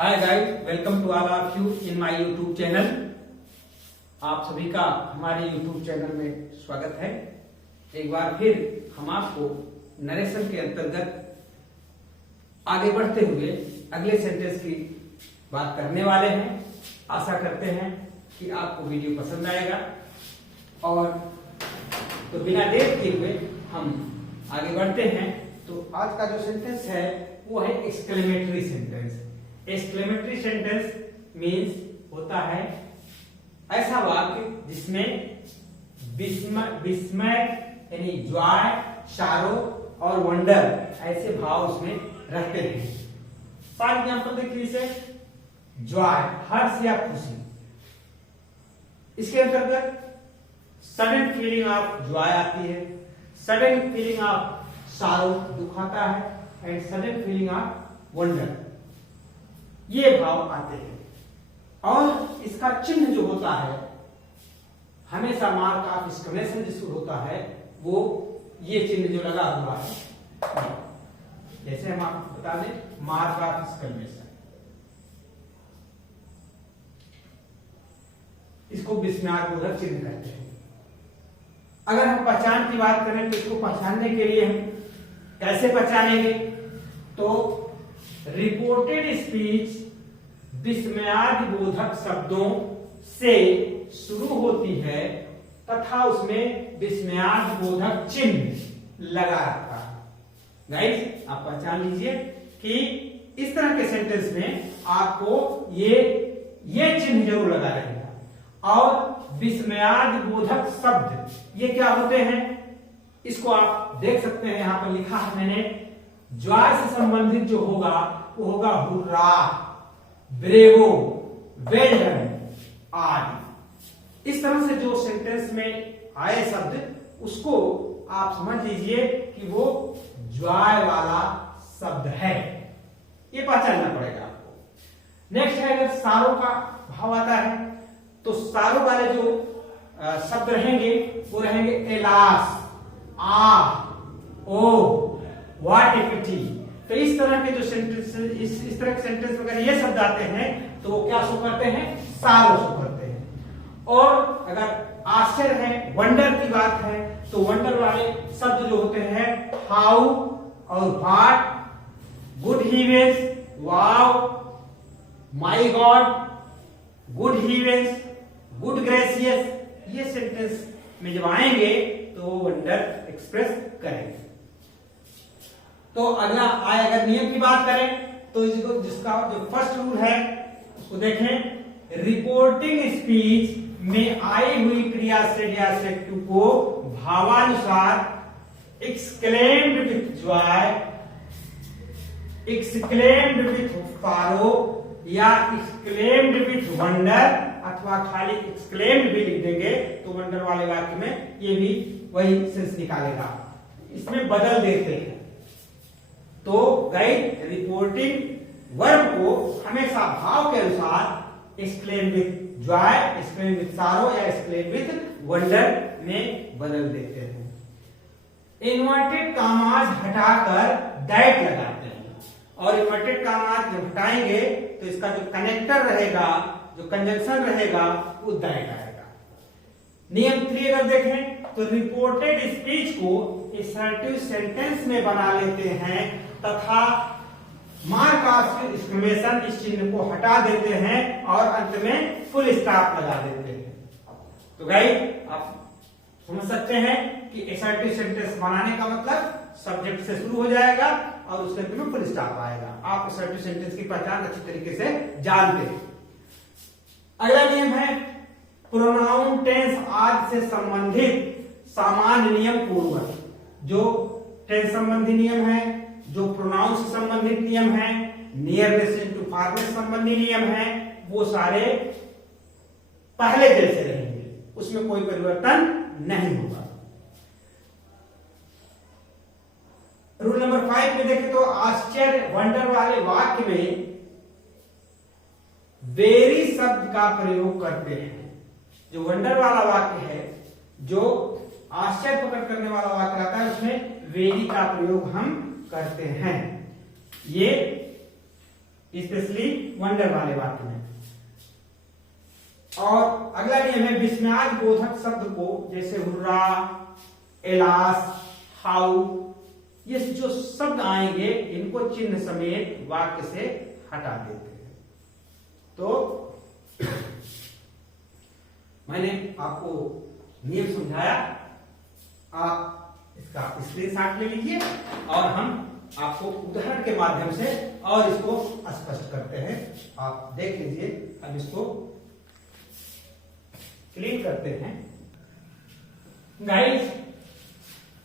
Hi guys, welcome to all of you in my YouTube channel. आप सभी का हमारे यूट्यूब चैनल में स्वागत है। एक बार फिर हम आपको नरेशन के अंतर्गत आगे बढ़ते हुए अगले सेंटेंस की बात करने वाले हैं। आशा करते हैं कि आपको वीडियो पसंद आएगा और तो बिना देर किए हुए हम आगे बढ़ते हैं। तो आज का जो सेंटेंस है वो है exclamatory sentence. Exclamatory sentence means होता है ऐसा वाक्य जिसमें विस्मय यानी जॉय, शारो और वंडर ऐसे भाव उसमें रहते हैं। फॉर एग्जाम्पल देखिए इसे जॉय, हर्ष या खुशी। इसके अंतर्गत सडन फीलिंग ऑफ जॉय आती है, सडन फीलिंग ऑफ शारो दुख आता है and sudden feeling of wonder ये भाव आते हैं। और इसका चिन्ह जो होता है हमेशा मार्क ऑफ एक्सक्लेमेशन जिसको होता है वो ये चिन्ह जो लगा हुआ है, जैसे हम आपको बता दें मार्क ऑफ एक्सक्लेमेशन, इसको विस्मयार्थ चिन्ह कहते हैं। अगर हम पहचान की बात करें तो इसको पहचानने के लिए हम कैसे पहचानेंगे? तो रिपोर्टेड स्पीच विस्मयादिबोधक शब्दों से शुरू होती है तथा उसमें विस्मयादिबोधक चिन्ह लगा रखा है। गाइस, आप पहचान लीजिए कि इस तरह के सेंटेंस में आपको ये चिन्ह जरूर लगा रहेगा। और विस्मयादिबोधक शब्द ये क्या होते हैं इसको आप देख सकते हैं, यहां पर लिखा है मैंने। जॉय से संबंधित जो होगा वो होगा हुर्रा, ब्रेवो, वेल डन आदि। इस तरह से जो सेंटेंस में आए शब्द उसको आप समझ लीजिए कि वो जॉय वाला शब्द है, ये पहचानना पड़ेगा आपको। नेक्स्ट है अगर सारो का भाव आता है तो सारो वाले जो शब्द रहेंगे वो रहेंगे एलास, ओ, व्हाट ए पिटी। तो इस तरह के जो सेंटेंस इस तरह के सेंटेंस में अगर ये शब्द आते हैं तो वो क्या शो करते हैं? सारो शो करते हैं। और अगर आश्चर्य है, वंडर की बात है तो वंडर वाले शब्द जो होते हैं हाउ और what, good heavens, wow, my god, good heavens, good gracious, ये सेंटेंस में जब आएंगे तो वो वंडर एक्सप्रेस करेंगे। तो अगला आए अगर नियम की बात करें तो इसको जिसका जो फर्स्ट रूल है उसको देखें। रिपोर्टिंग स्पीच में आई हुई क्रिया से या सेक्टू को भावानुसार exclaimed with joy, exclaimed with sorrow या एक्सक्लेम्ड विथ वंडर अथवा खाली एक्सक्लेम्ड भी लिख देंगे तो वंडर वाले वाक्य में ये भी वही सेंस निकालेगा। इसमें बदल देते हैं। तो गाइड रिपोर्टिंग वर्ब को हमेशा भाव के अनुसार exclaim with Joy, exclaim with सारो या एक्सक्लेम विथ वंडर में बदल देते हैं। इन्वर्टेड कामाज हटाकर दैट लगाते हैं और इन्वर्टेड कामाज जब हटाएंगे तो इसका जो कनेक्टर रहेगा, जो कंजंक्शन रहेगा वो दैट आएगा। नियम 3 अगर देखें तो रिपोर्टेड स्पीच को असर्टिव सेंटेंस में बना लेते हैं तथा मार्क ऑफ एक्सक्लेमेशन इस चिन्ह को हटा देते हैं और अंत में फुल स्टॉप लगा देते हैं। तो गाइस, आप समझ सकते हैं कि असर्टिव सेंटेंस बनाने का मतलब सब्जेक्ट से शुरू हो जाएगा और उसके अंत में फुल स्टॉप आएगा। आप असर्टिव सेंटेंस की पहचान अच्छी तरीके से जानते हैं। अगला नियम है प्रोनाउन टेंस आदि से संबंधित सामान्य नियम पूर्वक। जो टेंस संबंधी नियम है, जो प्रोनाउन से संबंधित नियम है, नियरनेस टू फारनेस संबंधी नियम है, वो सारे पहले जैसे रहेंगे, उसमें कोई परिवर्तन नहीं होगा। रूल नंबर 5 में देखें तो आश्चर्य वंडर वाले वाक्य में वेरी शब्द का प्रयोग करते हैं। जो वंडर वाला वाक्य है, जो आश्चर्य प्रकट करने वाला वाक्य आता है, उसमें वेरी का प्रयोग हम करते हैं। ये स्पेशली वंडर वाले वाक्य में। और अगला नियम है विस्मयाद बोधक शब्द को, जैसे हुर्रा, एलास, हाउ, ये जो शब्द आएंगे इनको चिन्ह समेत वाक्य से हटा देते हैं। तो मैंने आपको नियम समझाया, आप इसका स्क्रीनशॉट ले लीजिए और हम आपको उदाहरण के माध्यम से और इसको स्पष्ट करते हैं। आप देख लीजिए, अब इसको क्लीन करते हैं। गाइस,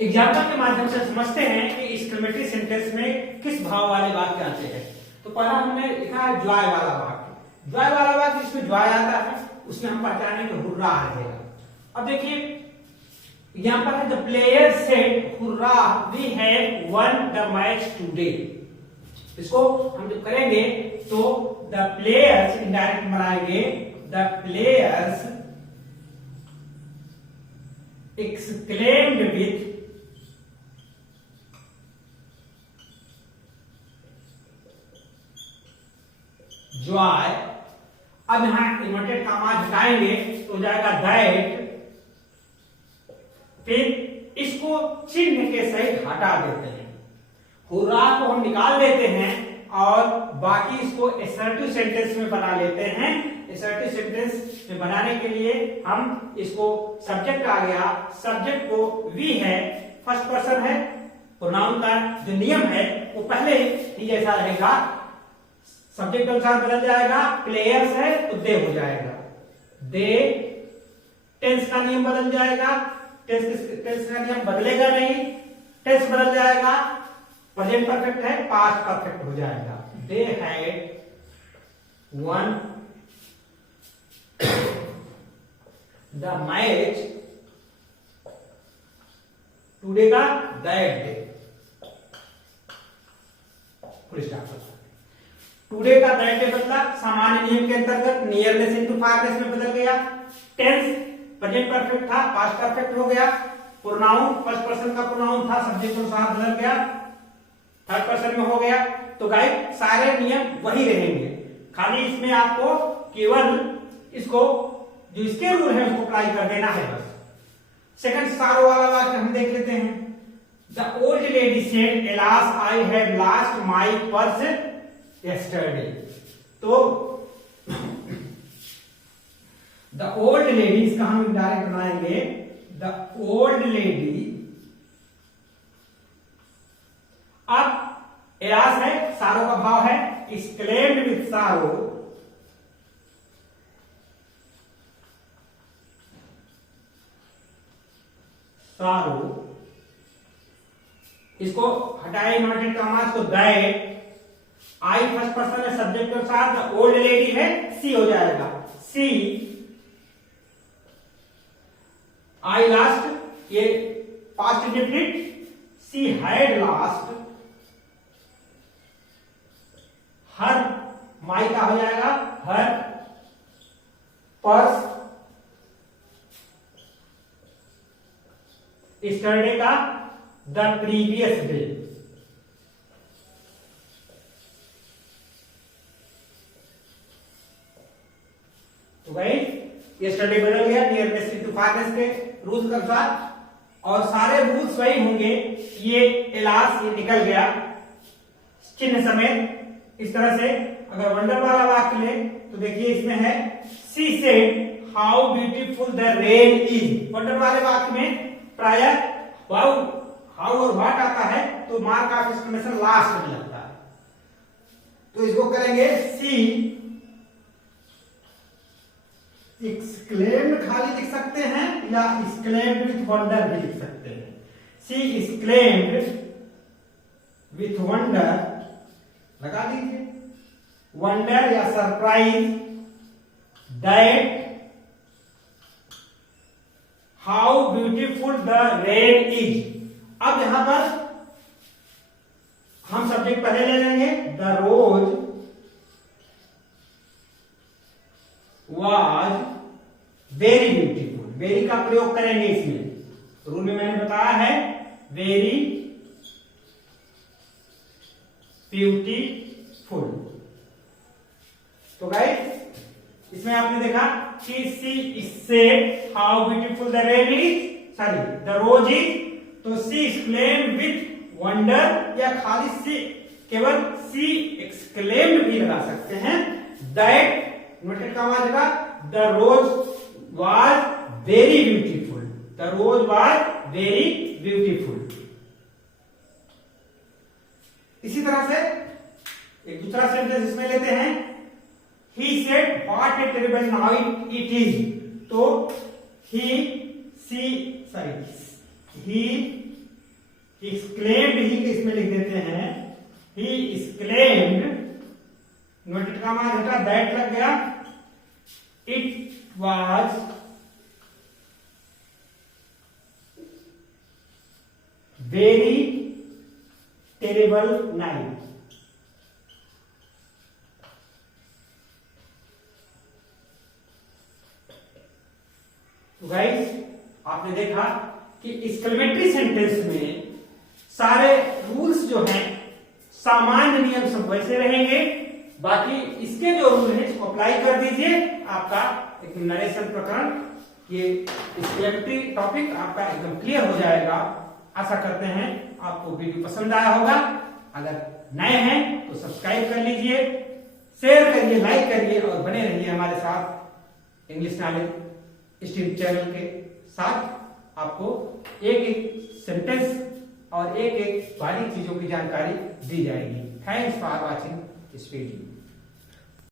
एग्जाम्पल के माध्यम से समझते हैं कि एक्सक्लेमेटरी सेंटेंस में किस भाव वाले वाक्य आते हैं। तो पहला हमने लिखा है जॉय वाला वाक्य। जॉय वाला वाक्य जिसमें जॉय आता है उसमें हम पहचानेंगे हुर्रा आ जाएगा। अब देखिए यहां पर है the player said hurrah we have won the match today. इसको हम जब करेंगे तो द प्लेयर्स इनडायरेक्ट बनाएंगे, the players exclaimed with joy। अब यहां इन्वर्टेड कॉमा हटाएंगे तो हो जाएगा दैट, फिर इसको चिन्ह के सहित हटा देते हैं। हुर्रा को हम निकाल देते हैं और बाकी इसको असर्टिव सेंटेंस में बना लेते हैं। असर्टिव सेंटेंस में बनाने के लिए हम इसको सब्जेक्ट आ गया, सब्जेक्ट को वी है, फर्स्ट पर्सन है, प्रोनाउन का जो नियम है वो पहले ही जैसा रहेगा, सब्जेक्ट अनुसार बदल जाएगा। प्लेयर्स है तो दे हो जाएगा, दे। टेंस का नियम बदल जाएगा, टेंस का नियम बदलेगा नहीं, टेंस बदल जाएगा। प्रेजेंट परफेक्ट है, पास्ट परफेक्ट हो जाएगा। They had won the match today का that day, full stop. Today का दैट डे बदला, सामान्य नियम के अंतर्गत नियरनेस इनटू फारनेस में बदल गया। टेंस प्रेजेंट परफेक्ट था, पास्ट परफेक्ट हो गया। प्रोनाउन फर्स्ट पर्सन का प्रोनाउन था, सब्जेक्ट अनुसार बदल गया, थर्ड पर्सन में हो गया। तो गाइस सारे नियम वही रहेंगे, खाली इसमें आपको केवल इसको जो इसके रूल है उसको अप्लाई कर देना है बस। सेकंड सारो वाला वाक्य हम देख लेते हैं। The old lady said alas I have lost my purse yesterday. तो द ओल्ड लेडी, इसका हम डायरेक्ट बनाएंगे, द ओल्ड लेडी। अब एलास है, सारो का भाव है, एक्सक्लेम्ड विथ सारो, सारो। इसको हटाए इन्वर्टेड कॉमास को दैट। आई फर्स्ट पर्सन है, सब्जेक्ट के साथ, द ओल्ड लेडी है, सी हो जाएगा, सी। आई लास्ट, ये past indefinite, she had lost. Her my का हो जाएगा हर पर्स, यस्टरडे का द प्रीवियस डे। तो भाई यस्टरडे बदल गया नियरनेस इनटू फारनेस के रूल्स के अनुसार, और सारे रूल्स वही होंगे। ये एलास, ये निकल गया चिन्ह समेत। इस तरह से अगर वंडर वाला वाक्य ले तो देखिए इसमें है सी said how beautiful the rain is. Wonder वाले वाक्य में प्राय हाउ और व्हाट आता है तो मार्क ऑफ एक्सक्लेमेशन लास्ट में लगता है। तो इसको करेंगे सी एक्सक्लेम्ड, खाली लिख सकते हैं या एक्सक्लेम्ड विथ वंडर भी लिख सकते हैं। सी एक्सक्लेम्ड विथ वंडर लगा दीजिए, वंडर या surprise, that how beautiful the rain is. अब यहां पर हम सब्जेक्ट पहले ले लेंगे, the rose was very beautiful. Very का प्रयोग करेंगे इसमें, रूल में मैंने बताया है वेरी ब्यूटीफुल। तो गाइस इसमें आपने देखा कि she said how beautiful the rain is, sorry the rose is, तो सी एक्सक्लेम्ड विथ वंडर या खाली सी, केवल सी एक्सक्लेम्ड भी लगा सकते हैं। दैट नोटेड का आवाज लगा, the rose was very beautiful, the rose was very beautiful. इसी तरह से एक दूसरा सेंटेंस इसमें लेते हैं, he said what a terrible night it is, तो he exclaimed, ही इसमें लिख देते हैं, he exclaimed, नोटेड का मान हटा, दैट लग गया, it was very terrible night। तो गाइस आपने देखा कि एक्सक्लेमेटरी सेंटेंस में सारे रूल्स जो हैं, सामान्य नियम सब वैसे रहेंगे, बाकी इसके जो रूल है इसको अप्लाई कर दीजिए, आपका एक नरेशन प्रकरण, ये एक्सक्लेमेटरी टॉपिक आपका एकदम क्लियर हो जाएगा। आशा करते हैं आपको वीडियो पसंद आया होगा। अगर नए हैं तो सब्सक्राइब कर लीजिए, शेयर करिए, लाइक करिए और बने रहिए हमारे साथ इंग्लिश नॉलेज स्ट्रीम चैनल के साथ। आपको एक एक सेंटेंस और एक एक बारीक चीजों की जानकारी दी जाएगी। Thanks for watching this video.